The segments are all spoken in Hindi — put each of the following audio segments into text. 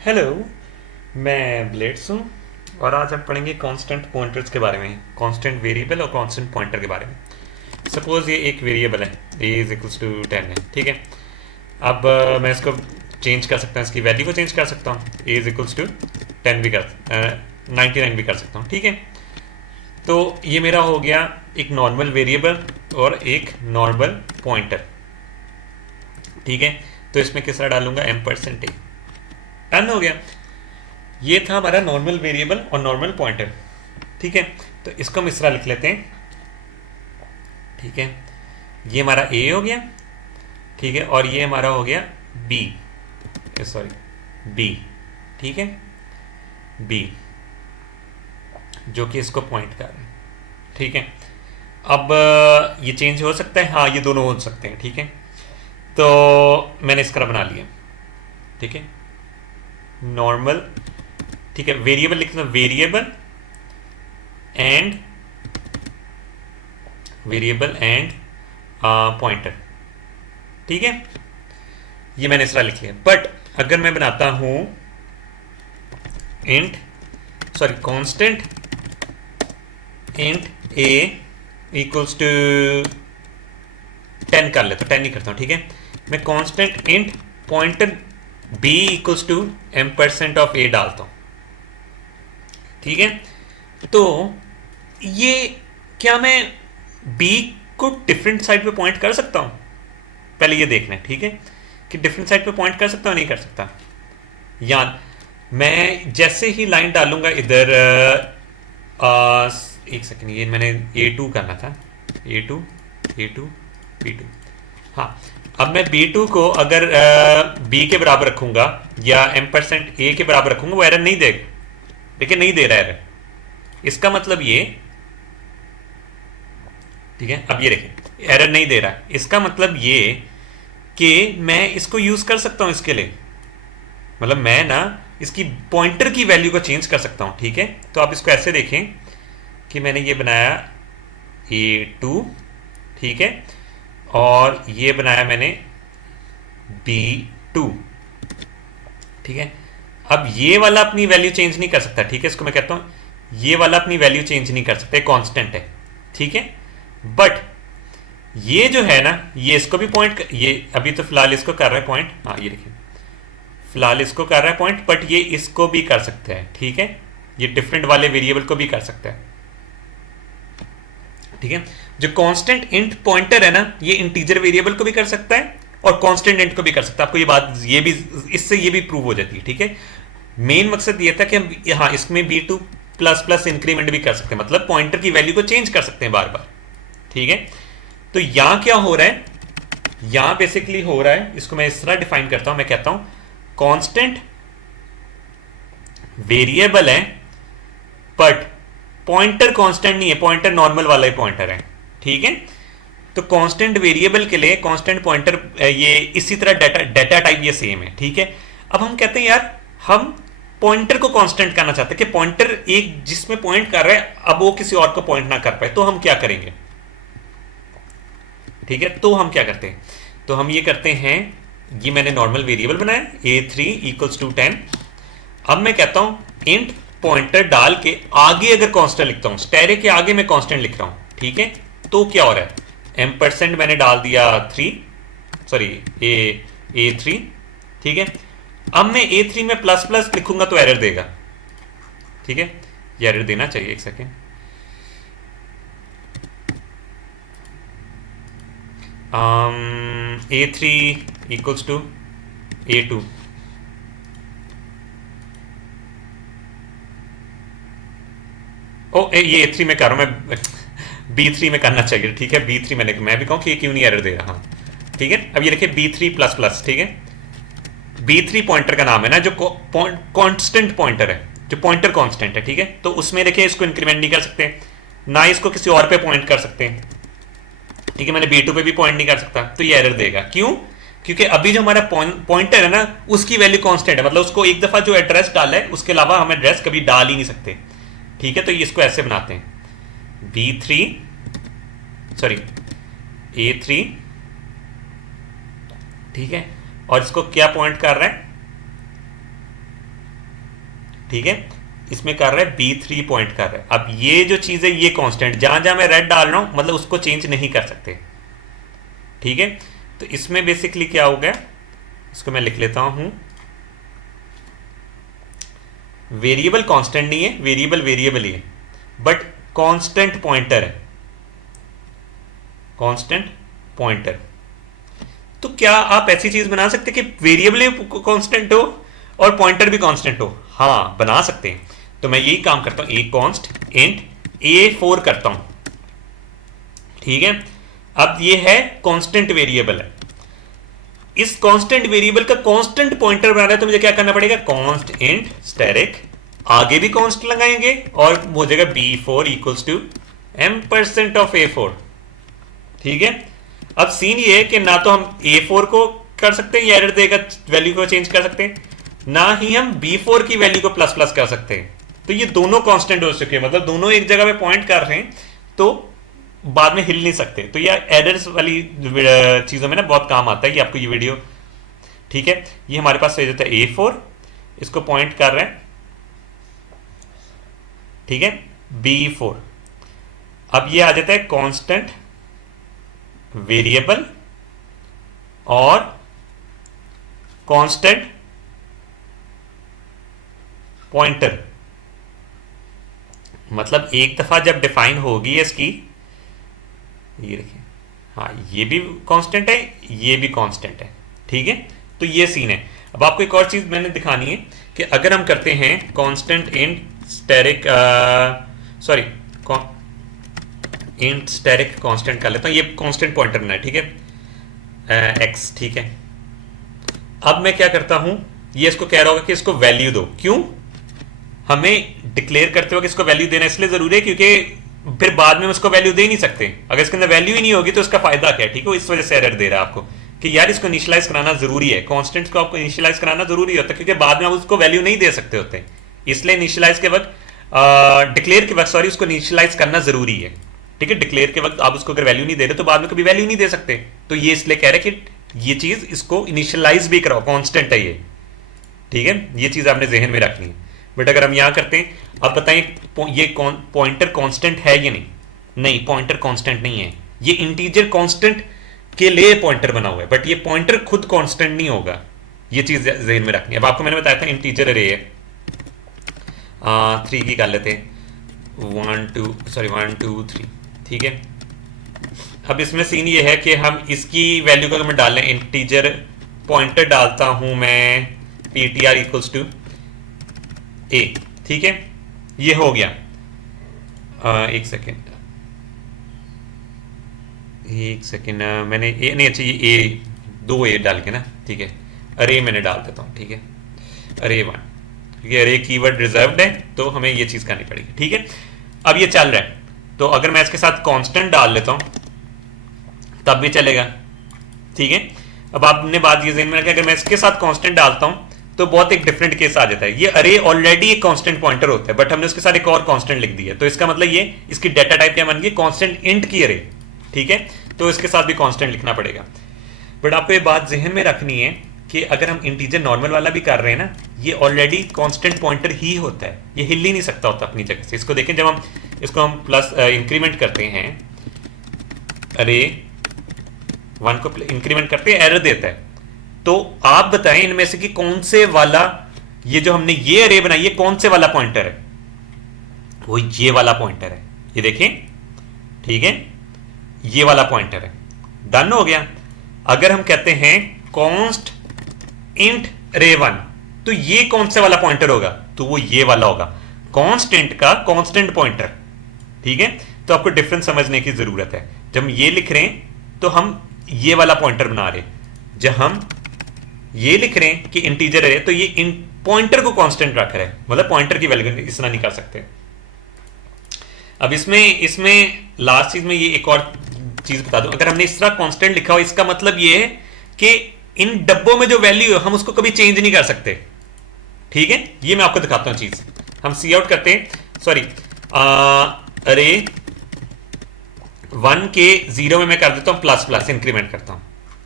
हेलो। मैं ब्लेड्स हूँ और आज हम पढ़ेंगे कांस्टेंट पॉइंटर्स के बारे में, कांस्टेंट वेरिएबल और कांस्टेंट पॉइंटर के बारे में। सपोज ये एक वेरिएबल है, ए इज इक्वल्स टू 10 है, ठीक है। अब मैं इसको चेंज कर सकता हूँ, इसकी वैल्यू को चेंज कर सकता हूँ, ए इज इक्वल्स टू 10 भी कर 99 भी कर सकता हूँ, ठीक है। तो ये मेरा हो गया एक नॉर्मल वेरिएबल और एक नॉर्मल पॉइंटर, ठीक है। तो इसमें किस तरह डालूंगा, M%, डन हो गया। ये था हमारा नॉर्मल वेरिएबल और नॉर्मल पॉइंटर, ठीक है। तो इसको हम इस तरह लिख लेते हैं, ठीक है। ये हमारा ए हो गया, ठीक है, और ये हमारा हो गया बी, सॉरी बी, ठीक है, बी जो कि इसको पॉइंट कर रहा है, ठीक है। अब ये चेंज हो सकता है, हाँ ये दोनों हो सकते हैं, ठीक है। तो मैंने इसका बना लिया, ठीक है, नॉर्मल, ठीक है। वेरिएबल लिखना, एंड वेरिएबल एंड पॉइंटर, ठीक है। ये मैंने इस तरह लिख लिया। बट अगर मैं बनाता हूं int, sorry constant int a equals to 10 कर लेता हूं, 10 नहीं करता हूं, ठीक है। मैं constant int pointer B equals to M% of A डालता हूं, ठीक है। तो ये, क्या मैं बी को डिफरेंट साइड पे पॉइंट कर सकता हूं? पहले ये देखना है, ठीक है, कि डिफरेंट साइड पे पॉइंट कर सकता हूं नहीं कर सकता। या मैं जैसे ही लाइन डालूंगा इधर, एक सेकंड, ये मैंने A2 करना था, A2 A2 B2, हाँ। अब मैं B2 को अगर B के बराबर रखूंगा या M% A के बराबर रखूंगा, वो एरर नहीं देगा, लेकिन नहीं दे रहा एरर। इसका मतलब ये, ठीक है, अब ये देखिए एरर नहीं दे रहा। इसका मतलब ये कि मैं इसको यूज कर सकता हूं इसके लिए, मतलब मैं ना इसकी पॉइंटर की वैल्यू को चेंज कर सकता हूं, ठीक है। तो आप इसको ऐसे देखें कि मैंने ये बनाया A2, ठीक है, और ये बनाया मैंने B2, ठीक है। अब ये वाला अपनी वैल्यू चेंज नहीं कर सकता, ठीक है, इसको मैं कहता हूं ये वाला अपनी वैल्यू चेंज नहीं कर सकता, कांस्टेंट है, ठीक है। बट ये जो है ना, ये इसको भी पॉइंट, ये अभी तो फिलहाल इसको कर रहा है पॉइंट, हाँ ये देखिए फिलहाल इसको कर रहा है पॉइंट, बट ये इसको भी कर सकता है, ठीक है। ये डिफरेंट वाले वेरिएबल को भी कर सकता है, ठीक है। जो कांस्टेंट इंट पॉइंटर है ना, ये इंटीजर वेरिएबल को भी कर सकता है और कांस्टेंट इंट को भी कर सकता है। आपको ये बात, ये भी, इससे ये भी प्रूव हो जाती है, ठीक है। मेन मकसद ये था कि हम यहाँ इसमें B2 प्लस प्लस इंक्रीमेंट भी कर सकते हैं, मतलब पॉइंटर की वैल्यू को चेंज कर सकते हैं बार बार, ठीक है। तो यहां क्या हो रहा है, यहां बेसिकली हो रहा है, इसको मैं इस तरह डिफाइन करता हूं, मैं कहता हूं कांस्टेंट वेरिएबल है बट पॉइंटर कांस्टेंट नहीं है, पॉइंटर नॉर्मल वाला ही पॉइंटर है, ठीक है। तो कांस्टेंट वेरिएबल के लिए कांस्टेंट पॉइंटर, ये इसी तरह डाटा टाइप ये सेम है, ठीक है। अब हम कहते हैं यार हम पॉइंटर को कांस्टेंट करना चाहते हैं कि पॉइंटर एक जिसमें पॉइंट कर रहा है अब वो किसी और को पॉइंट ना कर पाए, तो हम क्या करेंगे, ठीक है। तो हम क्या करते हैं, तो हम ये करते हैं, ये मैंने नॉर्मल वेरिएबल बनाया A3 इक्वल्स टू 10। अब मैं कहता हूं इंट पॉइंटर डाल के आगे अगर कांस्टेंट लिखता हूं, स्टेरे के आगे मैं कांस्टेंट लिख रहा हूं, ठीक है। तो क्या हो रहा है, M% मैंने डाल दिया 3, सॉरी A3, ठीक है। अब मैं A3 में प्लस प्लस लिखूंगा तो एरर देगा, ठीक है, ये एरर देना चाहिए, एक second. A3 equals to A2, ये A3 में कर रहा हूं मैं, B3 में करना चाहिए, ठीक है। B3 मैं भी कहूं कि क्यों नहीं एरर दे रहा, हाँ ठीक है। अब ये देखिए B3 प्लस प्लस, ठीक है। B3 पॉइंटर का नाम है ना, जो कांस्टेंट पॉइंटर है, जो पॉइंटर कांस्टेंट है, ठीक है। तो उसमें देखिए इसको इंक्रीमेंट नहीं कर सकते, ना इसको किसी और पे पॉइंट कर सकते हैं, ठीक है। मैंने B2 पे भी पॉइंट नहीं कर सकता, तो ये एरर देगा, क्यों? क्योंकि अभी जो हमारा पॉइंटर है ना, उसकी वैल्यू कांस्टेंट है, मतलब उसको एक दफा जो एड्रेस डाला है उसके अलावा हम एड्रेस कभी डाल ही नहीं सकते, ठीक है। तो इसको ऐसे बनाते हैं B3, सॉरी A3, ठीक है, और इसको क्या पॉइंट कर रहा है, ठीक है, इसमें कर रहा है B3 पॉइंट कर रहा है। अब ये जो चीज़ है ये कांस्टेंट, जहां जहां मैं रेड डाल रहा हूं मतलब उसको चेंज नहीं कर सकते, ठीक है। तो इसमें बेसिकली क्या हो गया, इसको मैं लिख लेता हूं, वेरिएबल कांस्टेंट नहीं है, वेरिएबल वेरिएबल ही है, बट कांस्टेंट पॉइंटर है, कांस्टेंट पॉइंटर। तो क्या आप ऐसी चीज बना सकते कि वेरिएबल भी कांस्टेंट हो और पॉइंटर भी कांस्टेंट हो? हाँ, बना सकते हैं। तो मैं यही काम करता हूं, ए कॉन्स्ट इंट A4 करता हूं, ठीक है। अब ये है कांस्टेंट वेरिएबल है, इस कांस्टेंट वेरिएबल का कांस्टेंट पॉइंटर बनाना है तो मुझे क्या करना पड़ेगा, कॉन्स्ट इंट स्टैटिक, आगे भी कॉन्स्ट लगाएंगे और हो जाएगा B4 equals to m% of A4, ठीक है। अब सीन ये है कि ना तो हम A4 को कर सकते हैं, ये एरर देगा, वैल्यू को चेंज कर सकते हैं, ना ही हम B4 की वैल्यू को प्लस प्लस कर सकते हैं। तो ये दोनों कांस्टेंट हो चुके हैं, मतलब दोनों एक जगह पे पॉइंट कर रहे हैं, तो बाद में हिल नहीं सकते। तो ये एरर्स वाली चीज़ों में ना बहुत काम आता है, ये आपको ये वीडियो, ठीक है। ये हमारे पास हो जाता है A4, इसको पॉइंट कर रहे हैं, ठीक है, B4। अब ये आ जाता है कांस्टेंट वेरिएबल और कांस्टेंट पॉइंटर। मतलब एक दफा जब डिफाइन होगी इसकी, ये देखिए, हाँ ये भी कांस्टेंट है, ये भी कांस्टेंट है, ठीक है। तो ये सीन है। अब आपको एक और चीज मैंने दिखानी है कि अगर हम करते हैं constant int static, sorry int static constant कर लेता हूँ, ये कांस्टेंट पॉइंटर बना है, ठीक है, एक्स, ठीक है। अब मैं क्या करता हूं, ये इसको कह रहा होगा कि इसको वैल्यू दो। क्यों हमें डिक्लेयर करते हो कि इसको वैल्यू देना इसलिए जरूरी है क्योंकि फिर बाद में उसको वैल्यू दे नहीं सकते, अगर इसके अंदर वैल्यू ही नहीं होगी तो इसका फायदा क्या है, ठीक है। इस वजह से एरर दे रहा है आपको कि यार इसको इनिशियलाइज कराना जरूरी है, कॉन्स्टेंट्स को आपको इनिशियलाइज कराना जरूरी होता है क्योंकि बाद में आप उसको वैल्यू नहीं दे सकते होते, इसलिए इनिशियलाइज के वक्त, डिक्लेयर के वक्त सॉरी, उसको इनिशियलाइज करना जरूरी है, ठीक है। डिक्लेयर के वक्त आप उसको अगर वैल्यू नहीं दे रहे तो बाद में कभी वैल्यू नहीं दे सकते, तो ये इसलिए कह रहे हैं कि ये चीज इसको इनिशियलाइज भी कराओ, कांस्टेंट है ये, ठीक है। ये चीज आपने जहन में रखनी है। बट अगर हम यहां करते हैं, अब बताएं ये पॉइंटर कांस्टेंट है या नहीं? नहीं, पॉइंटर कांस्टेंट नहीं है, ये इंटीजर कांस्टेंट के लिए पॉइंटर बना हुआ है, बट ये पॉइंटर खुद कांस्टेंट नहीं होगा, ये चीज जहन में रखनी है। अब आपको मैंने बताया था इंटीजर अरे है, 3 की कर लेते हैं, 1 2 3, ठीक है। अब इसमें सीन ये है कि हम इसकी वैल्यू को अगर मैं डाल लें, इंटीजर पॉइंटर डालता हूं मैं ptr इक्वल्स टू a, ठीक है, ये हो गया। एक सेकेंड, मैंने ए नहीं, अच्छा ये a 2 a डाल के ना, ठीक है, अरे मैंने डाल देता हूँ, ठीक है, अरे 1, क्योंकि अरे कीवर्ड रिजर्व्ड है तो हमें ये चीज़ करनी पड़ेगी, ठीक है। अब ये चल रहा है, तो अगर मैं इसके साथ कांस्टेंट डाल लेता हूँ तब भी चलेगा, ठीक है। अब आपने बात ये ज़हन में रखा, अगर मैं इसके साथ कांस्टेंट डालता हूँ तो बहुत एक डिफरेंट केस आ जाता है। ये अरे ऑलरेडी एक कांस्टेंट पॉइंटर होता है, बट हमने उसके साथ एक और कांस्टेंट लिख दिया, तो इसका मतलब ये इसकी डाटा टाइप क्या बन गई, कांस्टेंट इंट की अरे, ठीक है। तो इसके साथ भी कांस्टेंट लिखना पड़ेगा। बट आपको ये बात जहन में रखनी है कि अगर हम इंटीजर नॉर्मल वाला भी कर रहे हैं ना, ये ऑलरेडी कांस्टेंट पॉइंटर ही होता है, ये हिल ही नहीं सकता होता अपनी जगह से। इसको देखें, जब हम इसको हम प्लस इंक्रीमेंट करते हैं, अरे 1 को इंक्रीमेंट करते हैं, एरर देता है। तो आप बताएं इनमें से कि कौन से वाला, ये जो हमने ये अरे बनाई है, कौन से वाला पॉइंटर है? वो ये वाला पॉइंटर है, ये देखें, ठीक है, ये वाला पॉइंटर है। डन हो गया। अगर हम कहते हैं कॉन्स्ट इंट अरे 1, तो ये कौन से वाला पॉइंटर होगा? तो वो ये वाला होगा, कांस्टेंट का कांस्टेंट पॉइंटर, ठीक है। तो आपको डिफरेंस समझने की जरूरत है। जब हम ये लिख रहे हैं तो हम ये वाला पॉइंटर बना रहे हैं, जब हम ये लिख रहे हैं कि इंटीजर है तो ये पॉइंटर को कांस्टेंट रख रहे हैं, मतलब पॉइंटर की वैल्यू इस तरह नहीं कर सकते। अब इसमें लास्ट चीज में ये एक और चीज बता दूं, अगर हमने इस तरह कांस्टेंट लिखा हो, इसका मतलब ये है कि इन डब्बों में जो वैल्यू है हम उसको कभी चेंज नहीं कर सकते, ठीक है। ये मैं आपको दिखाता हूं चीज। हम सी आउट करते हैं, सॉरी, अरे 1 के 0 में मैं कर देता हूं प्लस प्लस, इंक्रीमेंट करता हूं,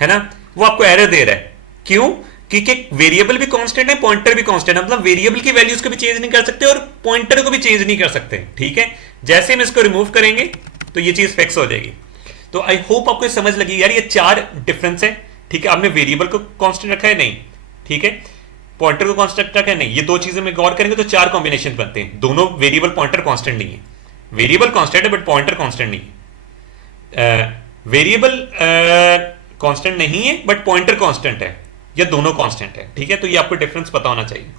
है ना। वो आपको एरर दे रहा है, क्यों? क्योंकि वेरिएबल भी कांस्टेंट है, पॉइंटर भी कांस्टेंट है, मतलब वेरिएबल की वैल्यूज को भी चेंज नहीं कर सकते और पॉइंटर को भी चेंज नहीं कर सकते, ठीक है। जैसे हम इसको रिमूव करेंगे तो ये चीज फिक्स हो जाएगी। तो आई होप आपको समझ लगी यार, ये 4 डिफरेंस है, ठीक है। आपने वेरिएबल को कांस्टेंट रखा है नहीं, ठीक है, पॉइंटर को कांस्टेंट रखा है नहीं, ये 2 चीजें में गौर करेंगे तो 4 कॉम्बिनेशन बनते हैं। दोनों वेरिएबल पॉइंटर कांस्टेंट नहीं है, वेरिएबल कांस्टेंट है बट पॉइंटर कांस्टेंट नहीं है। वेरिएबल कांस्टेंट नहीं है बट पॉइंटर कांस्टेंट है, या दोनों कांस्टेंट है, ठीक है। तो ये आपको डिफरेंस पता होना चाहिए।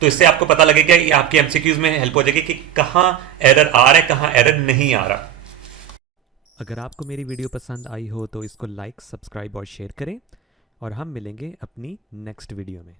तो इससे आपको पता लगेगा, ये आपके एमसीक्यूज में हेल्प हो जाएगी कि कहाँ एरर आ रहा है, कहाँ एरर नहीं आ रहा। अगर आपको मेरी वीडियो पसंद आई हो तो इसको लाइक, सब्सक्राइब और शेयर करें और हम मिलेंगे अपनी नेक्स्ट वीडियो में।